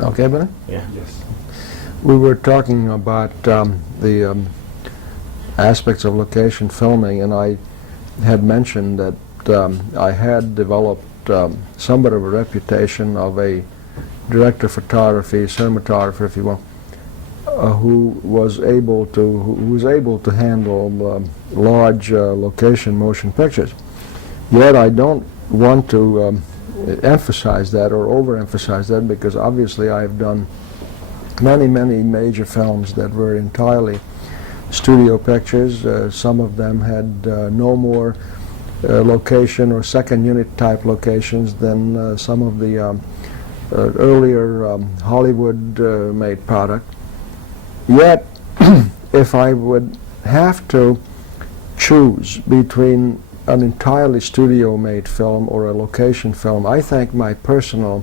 Okay, Benny? Yeah. Yes. We were talking about the aspects of location filming, and I had mentioned that I had developed somewhat of a reputation of a director of photography, cinematographer, if you will, who was able to handle large location motion pictures. Yet I don't want to emphasize that or overemphasize that, because obviously I've done many major films that were entirely studio pictures. Some of them had no more location or second unit type locations than some of the earlier Hollywood made product. Yet if I would have to choose between an entirely studio made film or a location film, I think my personal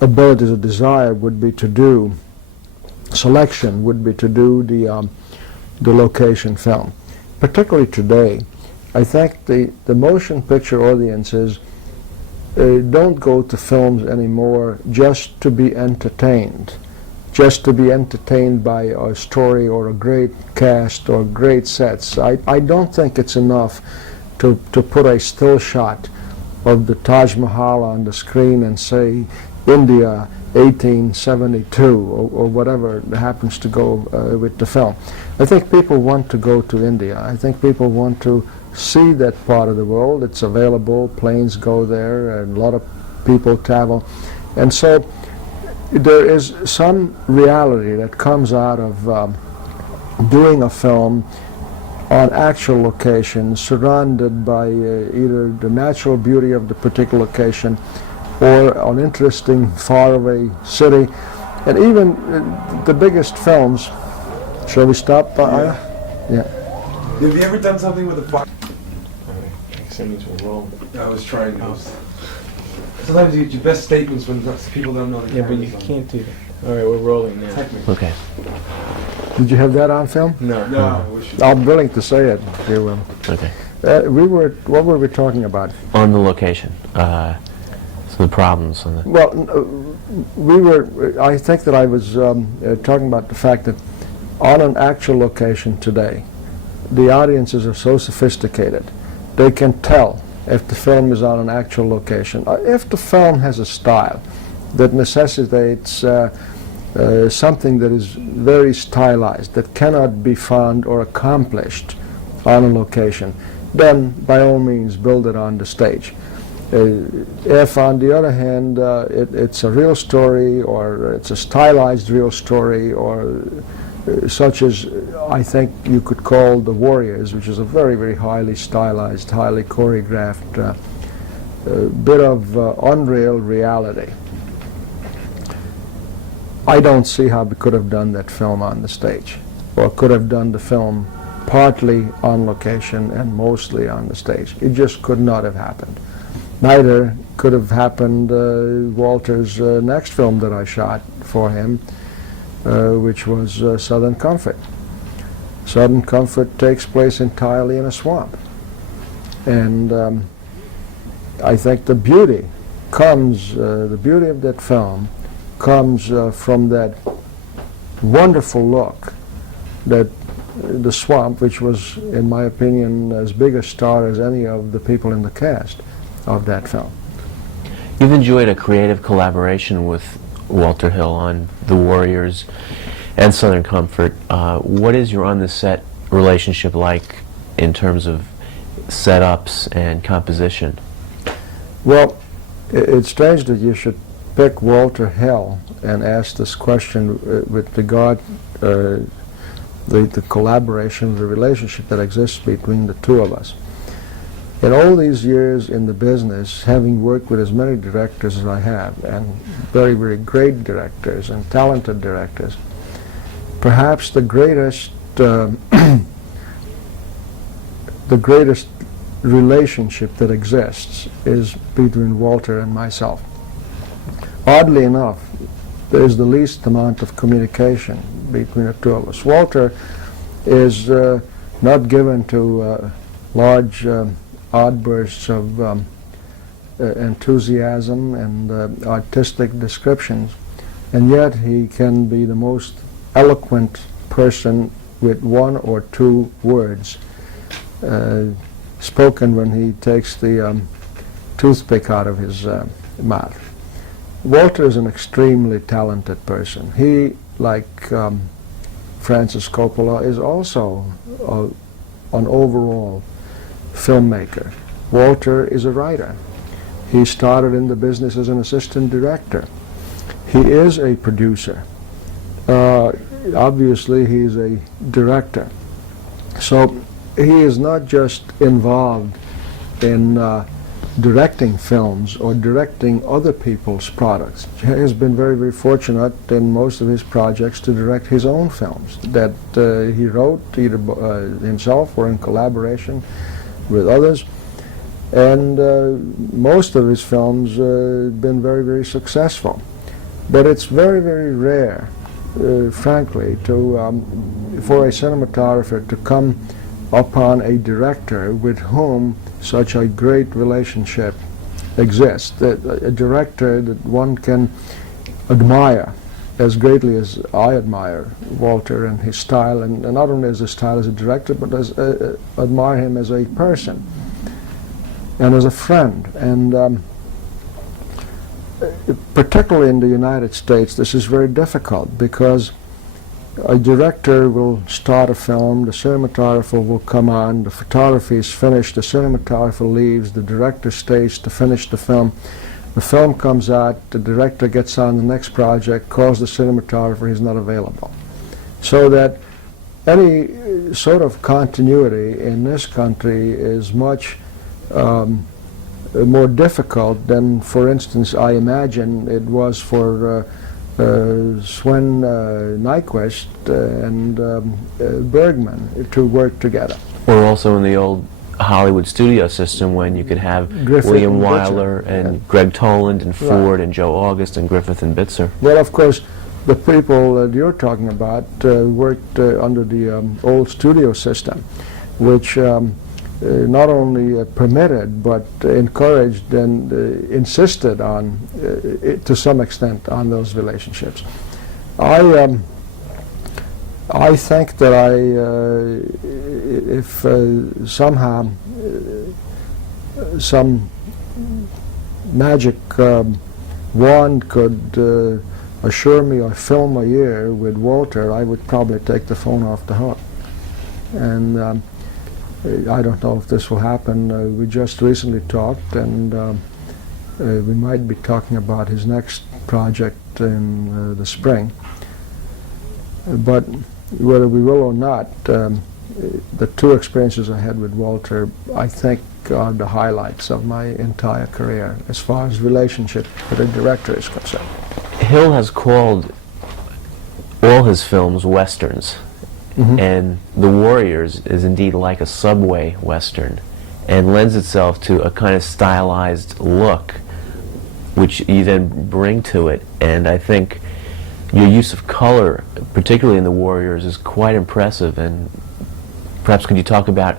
abilities or desire would be to do the location film. Particularly today, I think the motion picture audiences don't go to films anymore just to be entertained. Just to be entertained by a story or a great cast or great sets. I don't think it's enough to put a still shot of the Taj Mahal on the screen and say India 1872 or whatever happens to go with the film. I think people want to go to India. I think people want to see that part of the world. It's available, planes go there, and a lot of people travel. And so there is some reality that comes out of doing a film on actual locations, surrounded by either the natural beauty of the particular location or an interesting faraway city. And even the biggest films, shall we stop? Yeah. Have you ever done something with a fire? That means we're rolling. I was trying to. Sometimes you get your best statements when people don't know the Yeah, but you can't do that. All right, we're rolling now. Technically. Okay. Did you have that on film? No. No, I wish you. I'm willing to say it, if you will. Okay. What were we talking about? On the location. So the problems on the. Well, I think that I was talking about the fact that on an actual location today, the audiences are so sophisticated, they can tell if the film is on an actual location. If the film has a style that necessitates something that is very stylized, that cannot be found or accomplished on a location, then by all means build it on the stage. If on the other hand it's a real story, or it's a stylized real story, or such as I think you could call The Warriors, which is a very highly stylized, highly choreographed bit of unreal reality. I don't see how we could have done that film on the stage, or could have done the film partly on location and mostly on the stage. It just could not have happened. Neither could have happened Walter's next film that I shot for him, which was Southern Comfort. Southern Comfort takes place entirely in a swamp. And I think the beauty of that film comes from that wonderful look that the swamp, which was, in my opinion, as big a star as any of the people in the cast of that film. You've enjoyed a creative collaboration with Walter Hill on The Warriors and Southern Comfort. What is your on-the-set relationship like in terms of setups and composition? Well, it's strange that you should pick Walter Hill and ask this question with regard the collaboration, the relationship that exists between the two of us. In all these years in the business, having worked with as many directors as I have, and very great directors and talented directors, perhaps the greatest the greatest relationship that exists is between Walter and myself. Oddly enough, there is the least amount of communication between the two of us. Walter is not given to large outbursts of enthusiasm and artistic descriptions, and yet he can be the most eloquent person with one or two words spoken when he takes the toothpick out of his mouth. Walter is an extremely talented person. He, like Francis Coppola, is also an overall filmmaker. Walter is a writer. He started in the business as an assistant director. He is a producer. Obviously, he's a director. So he is not just involved in directing films or directing other people's products. He has been very, very fortunate in most of his projects to direct his own films that he wrote either himself or in collaboration with others. And most of his films have been very, very successful. But it's very, very rare, frankly, for a cinematographer to come upon a director with whom such a great relationship exists. A director that one can admire as greatly as I admire Walter and his style, and not only as a style as a director, but admire him as a person and as a friend. And particularly in the United States, this is very difficult because a director will start a film, the cinematographer will come on, the photography is finished, the cinematographer leaves, the director stays to finish the film comes out, the director gets on the next project, calls the cinematographer, he's not available. So that any sort of continuity in this country is much more difficult than, for instance, I imagine it was for Sven Nykvist and Bergman to work together. Or also in the old Hollywood studio system when you could have Griffith William and Wyler Bitzer. and Greg Toland and Ford Right. and Joe August and Griffith and Bitzer. Well, of course, the people that you're talking about worked under the old studio system, which not only permitted but encouraged and insisted on, to some extent, on those relationships. I think that if somehow some magic wand could assure me a film a year with Walter, I would probably take the phone off the hook. And I don't know if this will happen. We just recently talked, and we might be talking about his next project in the spring. But whether we will or not, the two experiences I had with Walter, I think, are the highlights of my entire career as far as relationship with a director is concerned. Hill has called all his films westerns. Mm-hmm. And The Warriors is indeed like a subway western and lends itself to a kind of stylized look which you then bring to it. And I think your use of color, particularly in The Warriors, is quite impressive. And perhaps could you talk about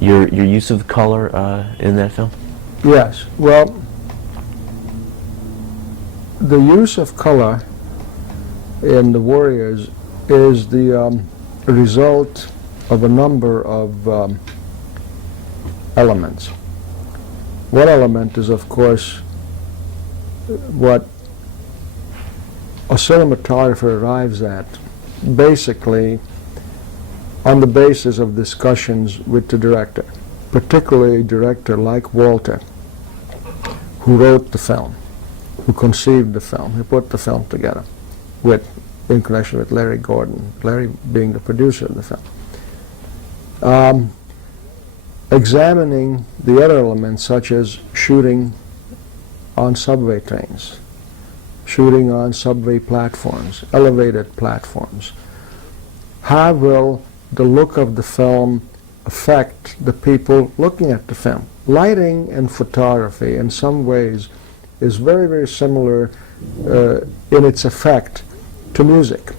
your use of color in that film? Yes. Well, the use of color in The Warriors is the result of a number of elements. One element is, of course, what a cinematographer arrives at, basically on the basis of discussions with the director, particularly a director like Walter, who wrote the film, who conceived the film, who put the film together in connection with Larry Gordon, Larry being the producer of the film. Examining the other elements, such as shooting on subway trains, shooting on subway platforms, elevated platforms. How will the look of the film affect the people looking at the film? Lighting and photography, in some ways, is very, very similar in its effect to music.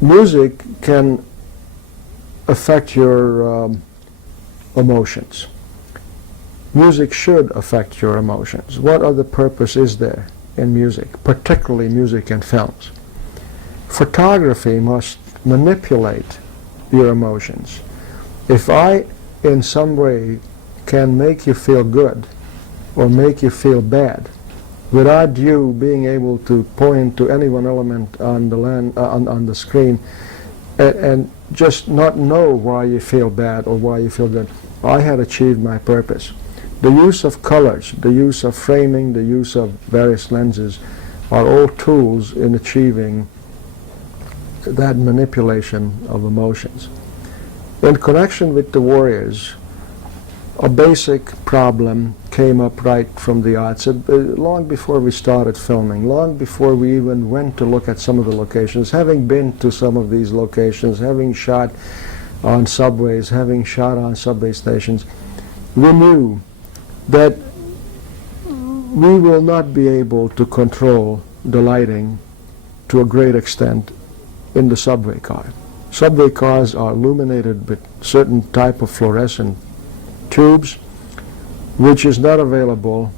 Music can affect your emotions. music should affect your emotions. What other purpose is there in music, particularly music and films? Photography must manipulate your emotions. If I, in some way, can make you feel good or make you feel bad, without you being able to point to any one element on the screen and just not know why you feel bad or why you feel good, I had achieved my purpose. The use of colors, the use of framing, the use of various lenses are all tools in achieving that manipulation of emotions. In connection with the Warriors, a basic problem came up right from the outset, long before we started filming, long before we even went to look at some of the locations. Having been to some of these locations, having shot on subways, having shot on subway stations, we knew that we will not be able to control the lighting to a great extent in the subway car. Subway cars are illuminated with certain type of fluorescent tubes, which is not available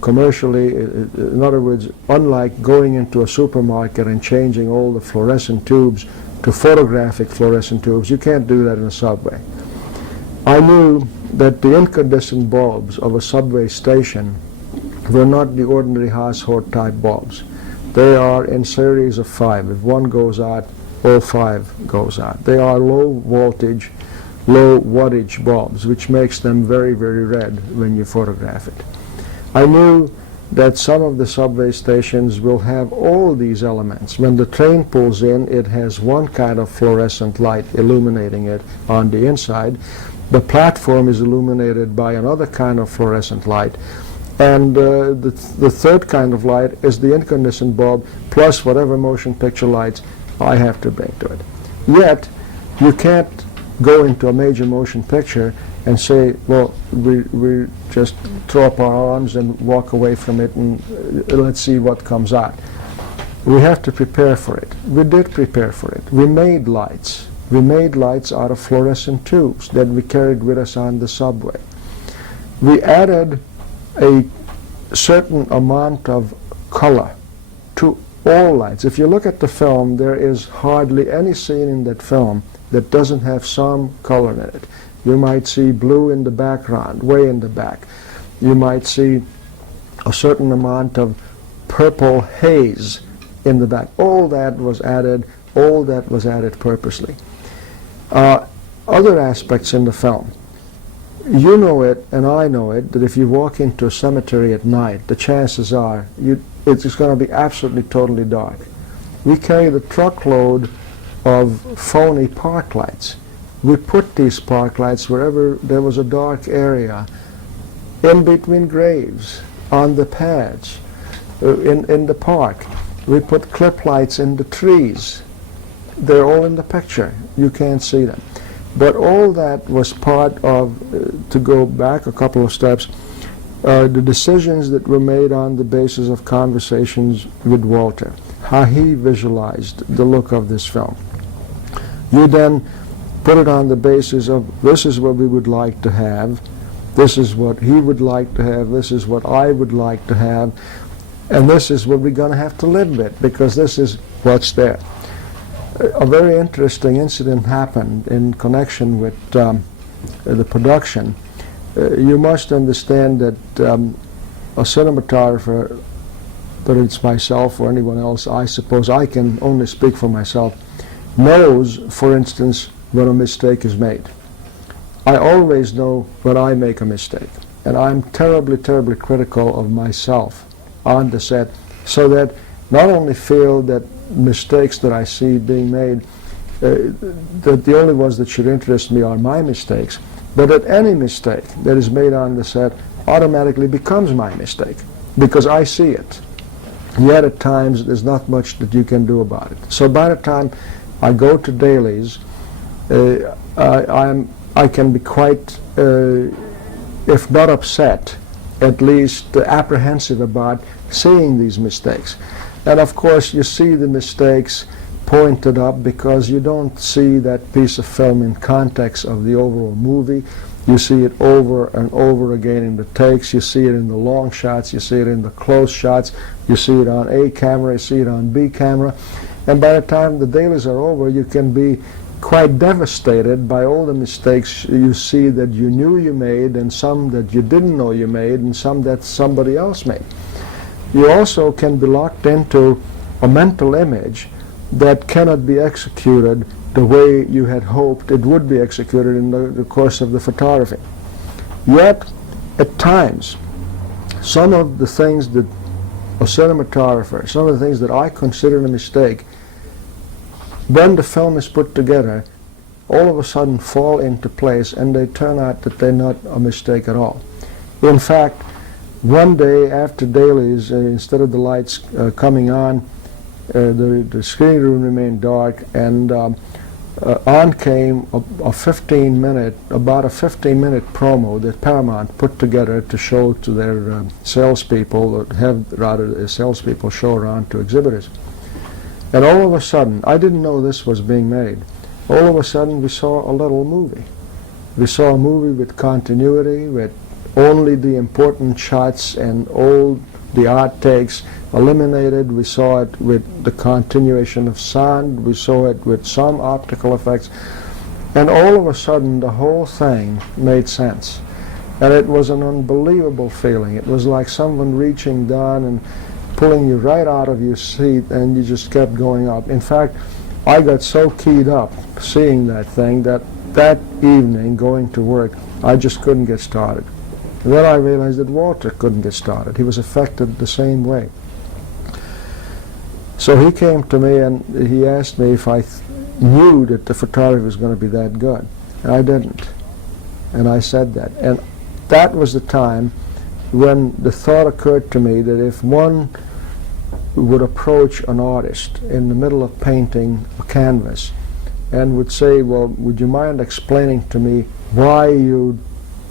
commercially. In other words, unlike going into a supermarket and changing all the fluorescent tubes to photographic fluorescent tubes, you can't do that in a subway. I knew that the incandescent bulbs of a subway station were not the ordinary household type bulbs. They are in series of 5. If one goes out, all 5 goes out. They are low voltage, low wattage bulbs, which makes them very, very red when you photograph it. I knew that some of the subway stations will have all these elements. When the train pulls in, it has one kind of fluorescent light illuminating it on the inside. The platform is illuminated by another kind of fluorescent light. And the third kind of light is the incandescent bulb plus whatever motion picture lights I have to bring to it. Yet, you can't go into a major motion picture and say, well, we just throw up our arms and walk away from it and let's see what comes out. We have to prepare for it. We did prepare for it. We made lights. We made lights out of fluorescent tubes that we carried with us on the subway. We added a certain amount of color to all lights. If you look at the film, there is hardly any scene in that film that doesn't have some color in it. You might see blue in the background, way in the back. You might see a certain amount of purple haze in the back. All that was added purposely. Other aspects in the film. You know it, and I know it, that if you walk into a cemetery at night, the chances are it's going to be absolutely totally dark. We carried a truckload of phony park lights. We put these park lights wherever there was a dark area, in between graves, on the paths, in the park. We put clip lights in the trees. They're all in the picture. You can't see them. But all that was part of, to go back a couple of steps, the decisions that were made on the basis of conversations with Walter, how he visualized the look of this film. You then put it on the basis of, this is what we would like to have, this is what he would like to have, this is what I would like to have, and this is what we're going to have to live with, because this is what's there. A very interesting incident happened in connection with the production. You must understand that a cinematographer, whether it's myself or anyone else, I suppose I can only speak for myself, knows, for instance, when a mistake is made. I always know when I make a mistake, and I'm terribly, terribly critical of myself on the set, so that not only feel that mistakes that I see being made, that the only ones that should interest me are my mistakes, but that any mistake that is made on the set automatically becomes my mistake, because I see it. Yet at times there's not much that you can do about it. So by the time I go to dailies, I can be quite, if not upset, at least apprehensive about seeing these mistakes. And of course you see the mistakes pointed up because you don't see that piece of film in context of the overall movie. You see it over and over again in the takes. You see it in the long shots. You see it in the close shots. You see it on A camera. You see it on B camera. And by the time the dailies are over, you can be quite devastated by all the mistakes you see that you knew you made, and some that you didn't know you made, and some that somebody else made. You also can be locked into a mental image that cannot be executed the way you had hoped it would be executed in the course of the photography. Yet, at times, some of the things that a cinematographer, some of the things that I consider a mistake, when the film is put together, all of a sudden fall into place, and they turn out that they're not a mistake at all. In fact, one day after dailies, instead of the lights coming on, the screening room remained dark, and on came a 15-minute, about a 15-minute promo that Paramount put together to show to their salespeople, or have rather salespeople show around to exhibitors. And all of a sudden, I didn't know this was being made. All of a sudden, we saw a little movie. We saw a movie with continuity, with only the important shots and all the odd takes eliminated. We saw it with the continuation of sound. We saw it with some optical effects. And all of a sudden, the whole thing made sense. And it was an unbelievable feeling. It was like someone reaching down and pulling you right out of your seat, and you just kept going up. In fact, I got so keyed up seeing that thing that that evening going to work, I just couldn't get started. And then I realized that Walter couldn't get started. He was affected the same way. So he came to me and he asked me if I knew that the photography was going to be that good. And I didn't. And I said that. And that was the time when the thought occurred to me that if one would approach an artist in the middle of painting a canvas and would say, well, would you mind explaining to me why you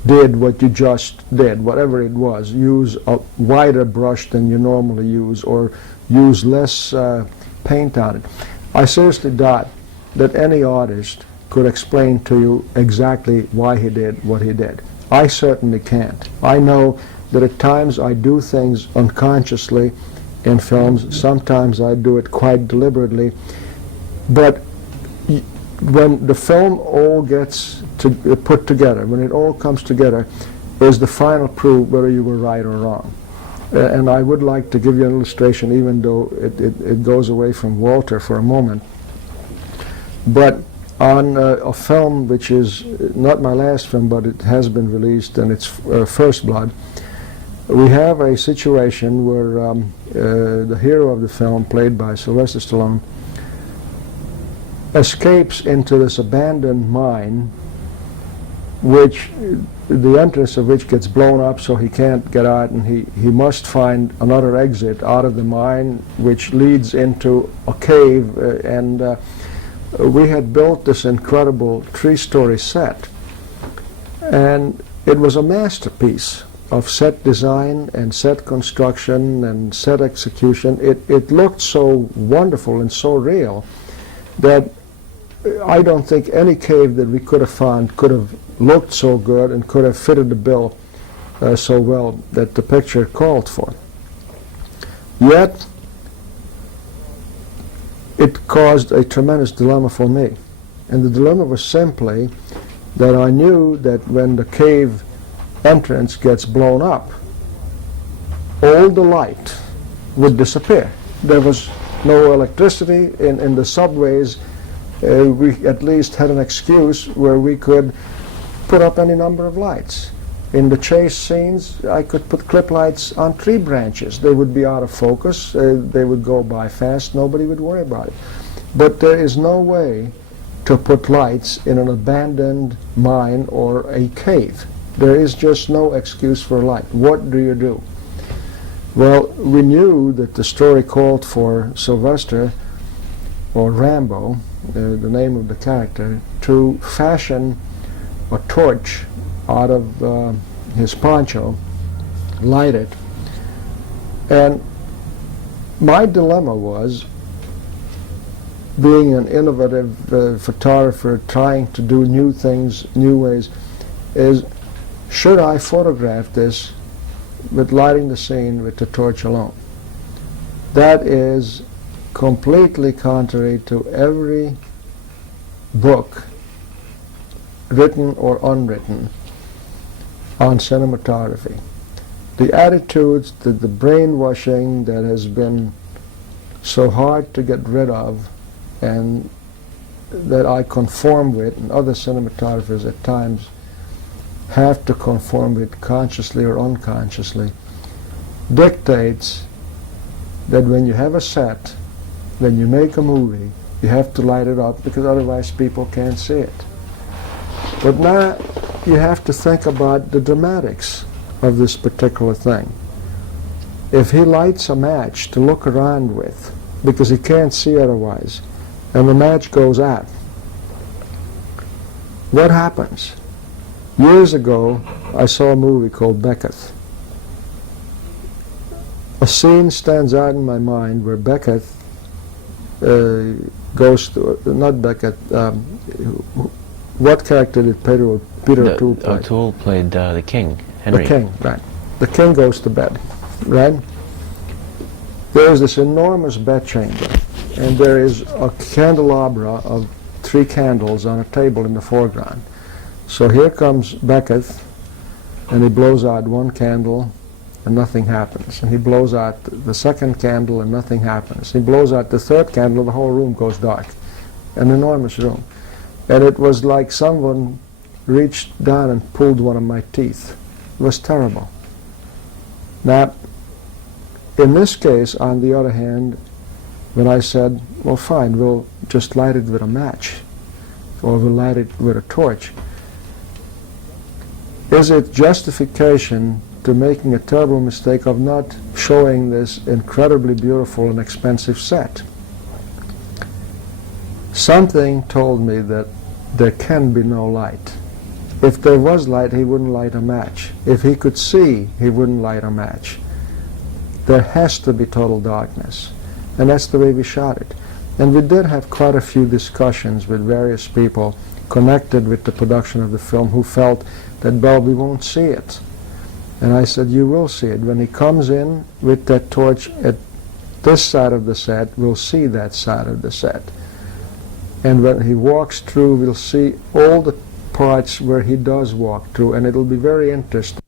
did what you just did, whatever it was, use a wider brush than you normally use, or use less paint on it. I seriously doubt that any artist could explain to you exactly why he did what he did. I certainly can't. I know that at times I do things unconsciously in films. Sometimes I do it quite deliberately. But when the film all gets put together, when it all comes together, is the final proof whether you were right or wrong. And I would like to give you an illustration, even though it goes away from Walter for a moment. But on a film which is not my last film, but it has been released, and it's First Blood, we have a situation where the hero of the film, played by Sylvester Stallone, escapes into this abandoned mine, which the entrance of which gets blown up so he can't get out, and he must find another exit out of the mine, which leads into a cave. We had built this incredible 3-story set, and it was a masterpiece of set design and set construction and set execution. It looked so wonderful and so real that I don't think any cave that we could have found could have looked so good and could have fitted the bill so well that the picture called for. Yet, it caused a tremendous dilemma for me. And the dilemma was simply that I knew that when the cave entrance gets blown up, all the light would disappear. There was no electricity in the subways. We at least had an excuse where we could put up any number of lights. In the chase scenes, I could put clip lights on tree branches. They would be out of focus. They would go by fast. Nobody would worry about it. But there is no way to put lights in an abandoned mine or a cave. There is just no excuse for light. What do you do? Well, we knew that the story called for Sylvester, or Rambo, the name of the character, to fashion a torch out of his poncho, light it. And my dilemma was, being an innovative photographer, trying to do new things, new ways, is should I photograph this with lighting the scene with the torch alone? That is completely contrary to every book, written or unwritten, on cinematography. The attitudes, the brainwashing that has been so hard to get rid of, and that I conform with, and other cinematographers at times have to conform with consciously or unconsciously, dictates that when you have a set, when you make a movie, you have to light it up because otherwise people can't see it. But now you have to think about the dramatics of this particular thing. If he lights a match to look around with, because he can't see otherwise, and the match goes out, what happens? Years ago, I saw a movie called Beckett. A scene stands out in my mind where Beckett goes to, not Beckett, what character did Peter O'Toole play? O'Toole played the king, Henry. The king, right. The king goes to bed, right? There is this enormous bedchamber, and there is a candelabra of 3 candles on a table in the foreground. So here comes Beckett, and he blows out 1 candle, and nothing happens. And he blows out the 2nd candle, and nothing happens. He blows out the 3rd candle, the whole room goes dark. An enormous room. And it was like someone reached down and pulled one of my teeth. It was terrible. Now, in this case, on the other hand, when I said, well, fine, we'll just light it with a match, or we'll light it with a torch, is it justification to making a terrible mistake of not showing this incredibly beautiful and expensive set? Something told me that there can be no light. If there was light, he wouldn't light a match. If he could see, he wouldn't light a match. There has to be total darkness. And that's the way we shot it. And we did have quite a few discussions with various people connected with the production of the film who felt that, well, we won't see it. And I said, you will see it. When he comes in with that torch at this side of the set, we'll see that side of the set. And when he walks through, we'll see all the parts where he does walk through, and it'll be very interesting.